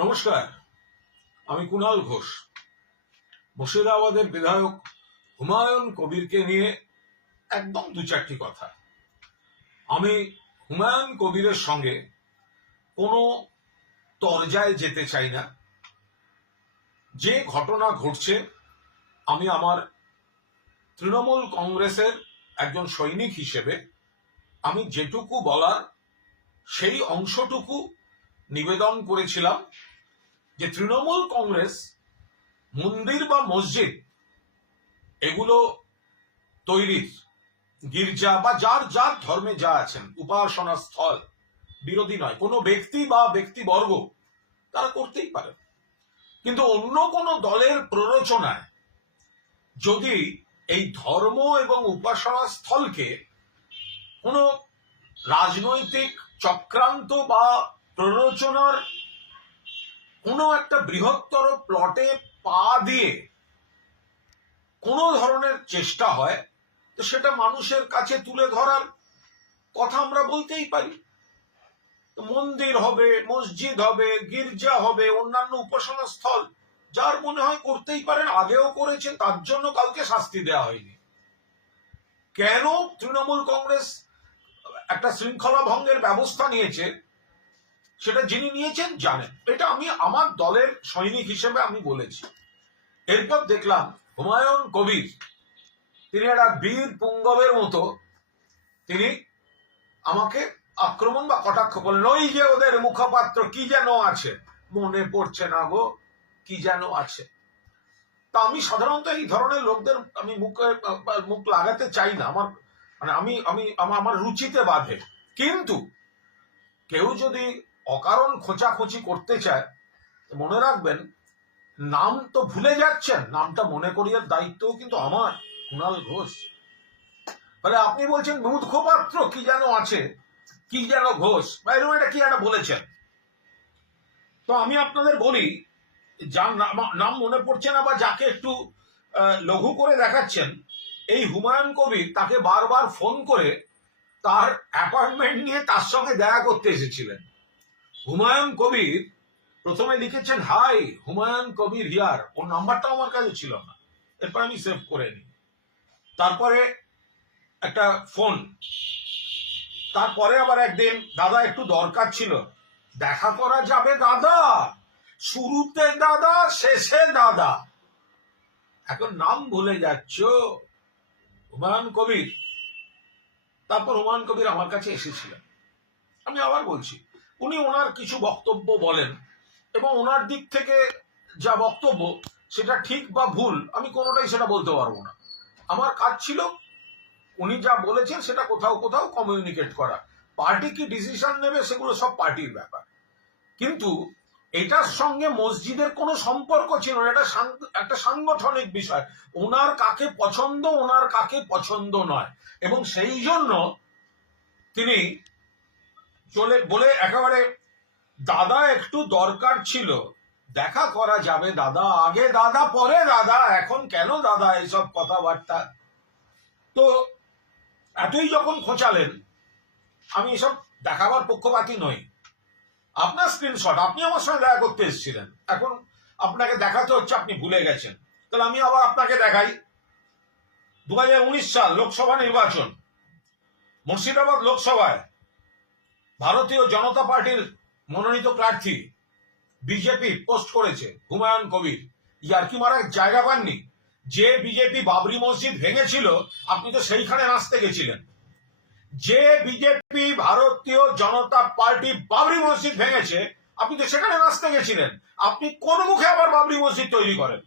নমস্কার, আমি কুণাল ঘোষ। মুর্শিদাবাদের বিধায়ক হুমায়ুন কবিরকে নিয়ে একদম দু চারটি কথা। আমি হুমায়ুন কবিরের সঙ্গে কোনো তরজায় যেতে চাই না। যে ঘটনা ঘটছে, আমি আমার তৃণমূল কংগ্রেসের একজন সৈনিক হিসেবে আমি যেটুকু বলার সেই অংশটুকু নিবেদন করেছিলাম যে তৃণমূল কংগ্রেস মন্দির বা মসজিদ এগুলো তৈরির, গির্জা বা যার যার ধর্মে যা আছেন উপাসনা স্থল বিরোধী নয়। কোনো ব্যক্তি বা ব্যক্তিবর্গ তারা করতেই পারে, কিন্তু অন্য কোনো দলের প্ররোচনায় যদি এই ধর্ম এবং উপাসনা স্থলকে কোনো রাজনৈতিক চক্রান্ত বা প্ররোচনার কোনো একটা বৃহত্তর প্লটে পা দিয়ে কোনো ধরনের চেষ্টা হয়, তো সেটা মানুষের কাছে তুলে ধরার কথা আমরা বলতেই পারি। মন্দির হবে, মসজিদ হবে, গির্জা হবে, অন্যান্য উপাসনা স্থল যার মনে হয় করতেই পারেন, আগেও করেছেন, তার জন্য কাউকে শাস্তি দেওয়া হয়নি। কেন তৃণমূল কংগ্রেস একটা শৃঙ্খলা ভঙ্গের ব্যবস্থা নিয়েছে, সেটা যিনি নিয়েছেন জানেন। এটা আমি আমার দলের সৈনিক হিসেবে আমি বলেছি। এরপর দেখলাম হুমায়ুন কবির তিনি একটা বীর পুঙ্গবের মতো তিনি আমাকে আক্রমণ বা কটাক্ষ করলেন। ওই যে ওদের মুখপাত্র কি যেন আছে, মনে পড়ছে না গো, কি যেন আছে। তা আমি সাধারণত এই ধরনের লোকদের আমি মুখ লাগাতে চাই না। আমার মানে আমার রুচিতে বাধে। কিন্তু কেউ যদি অকারণ খোঁচাখুচি করতে চায়, মনে রাখবেন নাম তো ভুলে যাচ্ছেন, নামটা মনে করিয়ে দায়িত্বও কিন্তু আমার, কুণাল ঘোষ। তাহলে আপনি বলছেন মুখপাত্র কি যেন আছে, কি যেন ঘোষ, এরকম এটা কি একটা বলেছেন। তো আমি আপনাদের বলি, যার নাম মনে পড়ছে না বা যাকে একটু লঘু করে দেখাচ্ছেন, এই হুমায়ুন কবির তাকে বারবার ফোন করে তার অ্যাপয়েন্টমেন্ট নিয়ে তার সঙ্গে দেখা করতে এসেছিলেন। হুমায়ুন কবির প্রথমে লিখেছেন হাই হুমায়ুন কবির হিয়ার, ওর নাম্বারটাও আমার কাছে ছিল না, এরপর আমি সেভ করে নিই। তারপরে একটা ফোন, তারপরে আবার একদিন দাদা একটু দরকার ছিল, দেখা করা যাবে দাদা, শুরুতে দাদা শেষে দাদা। এখন নাম ভুলে যাচ্ছ, হুমায়ুন কবির। তারপর হুমায়ুন কবির আমার কাছে এসেছিলেন। আমি আবার বলছি, উনি ওনার কিছু বক্তব্য বলেন এবং ওনার দিক থেকে যা বক্তব্য সেটা ঠিক বা ভুল আমি কোনোটাই সেটা বলতে পারবো না। আমার কাজ ছিল উনি যা বলেছেন সেটা কোথাও কোথাও কমিউনিকেট করা। পার্টি কি ডিসিশন নেবে সেগুলো সব পার্টির ব্যাপার, কিন্তু এটার সঙ্গে মসজিদের কোনো সম্পর্ক ছিল না। এটা একটা সাংগঠনিক বিষয়, ওনার কাকে পছন্দ ওনার কাকে পছন্দ নয়, এবং সেই জন্য তিনি বলে একেবারে দাদা একটু দরকার ছিল, দেখা করা যাবে দাদা, আগে দাদা পরে দাদা, এখন কেন দাদা এইসব কথাবার্তা। তো এতই যখন খোঁচালেন, আমি এসব দেখাবার পক্ষপাতী নই। আপনার স্ক্রিনশট, আপনি আমার সঙ্গে দেখা করতে এসেছিলেন, এখন আপনাকে দেখাতে হচ্ছে আপনি ভুলে গেছেন। তাহলে আমি আবার আপনাকে দেখাই। 2019 সাল লোকসভা নির্বাচন, মুর্শিদাবাদ লোকসভায় ভারতীয় জনতা পার্টির মনোনীত প্রার্থী বিজেপি পোস্ট করেছে হুমায়ুন কবির। ইয়ার্কি মারার জায়গা পাননি। যে বিজেপি বাবরি মসজিদ ভেঙেছিল আপনি তো সেইখানে নাচতে গেছিলেন। যে বিজেপি ভারতীয় জনতা পার্টি বাবরি মসজিদ ভেঙেছে আপনি তো সেখানে নাচতে গেছিলেন। আপনি কোন মুখে আবার বাবরি মসজিদ তৈরি করেন?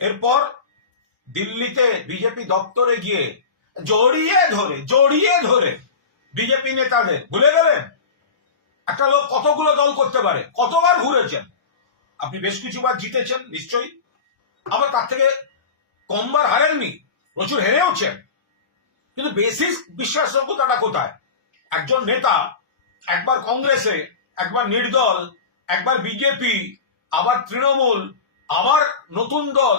এরপর দিল্লিতে বিজেপি দপ্তরে গিয়ে জড়িয়ে ধরে বিজেপি নেতাদের ভুলে গেলেন। একটা লোক কতগুলো দল করতে পারে, কতবার ঘুরেছেন আপনি, বেশ কিছুবার জিতেছেন নিশ্চয়ই, আবার তার থেকে কমবার হারেননি, প্রচুর হেরেওছেন। কিন্তু বেসিক বিশ্বাসযোগ্যতাটা কোথায়? একজন নেতা একবার কংগ্রেসে, একবার নির্দল, একবার বিজেপি, আবার তৃণমূল, আবার নতুন দল,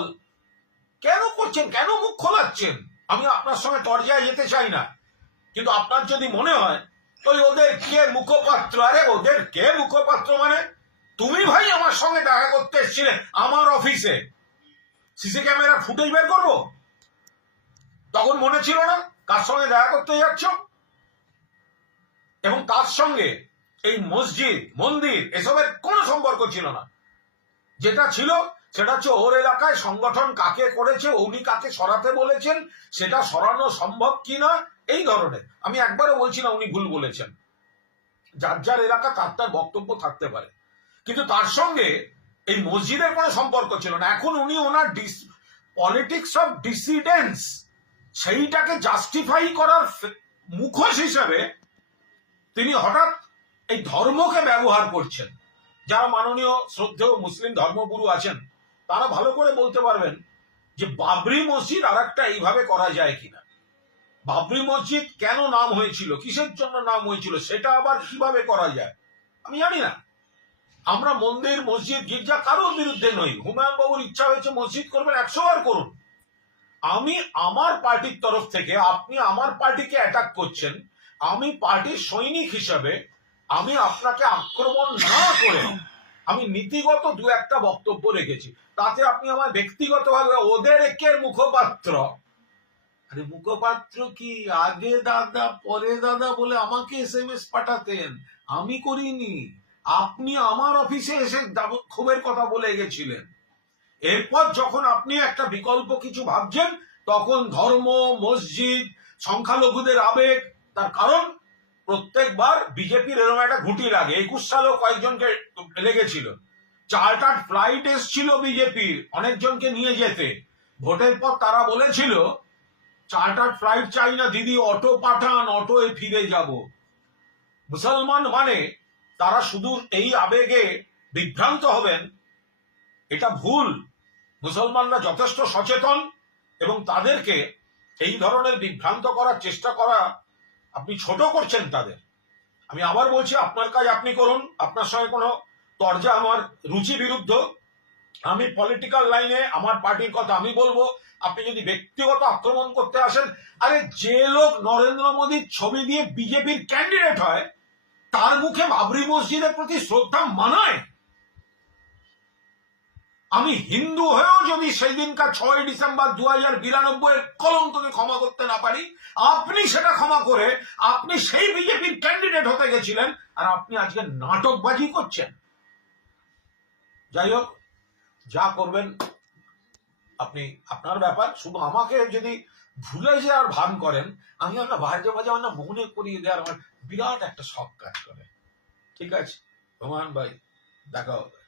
কেন করছেন? কেন মুখ খোলাচ্ছেন? আমি আপনার সঙ্গে তরজায় যেতে চাই না, কিন্তু আপনার যদি মনে হয় ওই ওদের কে মুখপাত্র, আরে ওদের কে মুখপাত্র মানে তুমি ভাই আমার সঙ্গে দেখা করতে এসেছিলে আমার অফিসে, সিসি ক্যামেরা ফুটেজ বের করবো? তখন মনে ছিল না কার সঙ্গে দেখা করতে যাচ্ছ? এবং তার সঙ্গে এই মসজিদ মন্দির এসবের কোনো সম্পর্ক ছিল না। যেটা ছিল সেটা হচ্ছে ওর এলাকায় সংগঠন কাকে করেছে, উনি কাকে সরাতে বলেছেন, সেটা সরানো সম্ভব কিনা, এই ধরনের। আমি একবারও বলছি না উনি ভুল বলেছেন, যার যার এলাকা তার তার বক্তব্য থাকতে পারে, কিন্তু তার সঙ্গে এই মসজিদের কোনো সম্পর্ক ছিল না। এখন উনি ওনার পলিটিক্স অফ ডিসিডেন্স সেইটাকে জাস্টিফাই করার মুখোশ হিসেবে তিনি হঠাৎ এই ধর্মকে ব্যবহার করছেন। যারা মাননীয় শ্রদ্ধেয় মুসলিম ধর্মগুরু আছেন তারা ভালো করে বলতে পারবেন যে বাবরি মসজিদ আর একটা এইভাবে করা যায় কিনা। বাবরি মসজিদ কেন নাম হয়েছিল, কিসের জন্য নাম হয়েছিল, সেটা আবার কিভাবে করা যায় আমি জানি না। আমরা মন্দির মসজিদ গির্জা কারোর বিরুদ্ধে নই। হুমায়ুন বাবুর ইচ্ছা হয়েছে মসজিদ করবেন, 100 বার করুন। আমি আমার পার্টির তরফ থেকে, আপনি আমার পার্টিকে অ্যাটাক করছেন, আমি পার্টির সৈনিক হিসাবে আমি আপনাকে আক্রমণ না করে আমি নীতিগত দু একটা বক্তব্য রেখেছি। তাতে আপনি আমার ব্যক্তিগতভাবে ওদের একের মুখপাত্র, আরে মুখপাত্র কি, আগে দাদা পরে দাদা বলে আমাকে SMS পাঠাতেন, আমি করিনি। আপনি আমার অফিসে এসে ক্ষোভের কথা বলে গেছিলেন। এরপর যখন আপনি একটা বিকল্প কিছু ভাবছেন তখন ধর্ম, মসজিদ, সংখ্যালঘুদের আবেগ। তার কারণ প্রত্যেকবার বিজেপির এরকম একটা ঘুঁটি লাগে। 21 সালেও কয়েকজনকে লেগেছিল, চার্টার্ড ফ্লাইট এসছিল বিজেপির অনেকজনকে নিয়ে যেতে। ভোটের পর তারা বলেছিল চার্টার্ড ফ্লাইট চাই না দিদি, অটো পাঠান, অটোয় ফিরে যাব। মুসলমান মানে তারা শুধু এই আবেগে বিভ্রান্ত হবেন, এটা ভুল। মুসলমানরা যথেষ্ট সচেতন এবং তাদেরকে এই ধরনের বিভ্রান্ত করার চেষ্টা করা, আপনি ছোট করছেন তাদের। আমি আবার বলছি, আপনার কাজ আপনি করুন, আপনার সঙ্গে কোনো তরজা আমার রুচি বিরুদ্ধ। আমি পলিটিক্যাল লাইনে আমার পার্টির কথা আমি বলবো। আপনি যদি ব্যক্তিগত আক্রমণ করতে আসেন, আরে যে লোক নরেন্দ্র মোদীর ছবি দিয়ে বিজেপির ক্যান্ডিডেট হয় তার মুখে বাবরি মসজিদের প্রতি শ্রদ্ধা মানায়? আমি হিন্দু হয়েও যদি সেই দিনকার 6 ডিসেম্বর 2092 কলঙ্ককে ক্ষমা করতে না পারি, আপনি সেটা ক্ষমা করে আপনি সেই বিজেপির ক্যান্ডিডেট হতে গেছিলেন, আর আপনি আজকে নাটকবাজি করছেন। যাই হোক, যা করবেন আপনি, আপনার ব্যাপার। শুধু আমাকে যদি ভুলে যাওয়ার ভান করেন, আমি আমরা মাঝে মাঝে আমার মনে করিয়ে দেওয়ার আমার বিরাট একটা শখ কাজ করে। ঠিক আছে রোমান ভাই, দেখা হবে।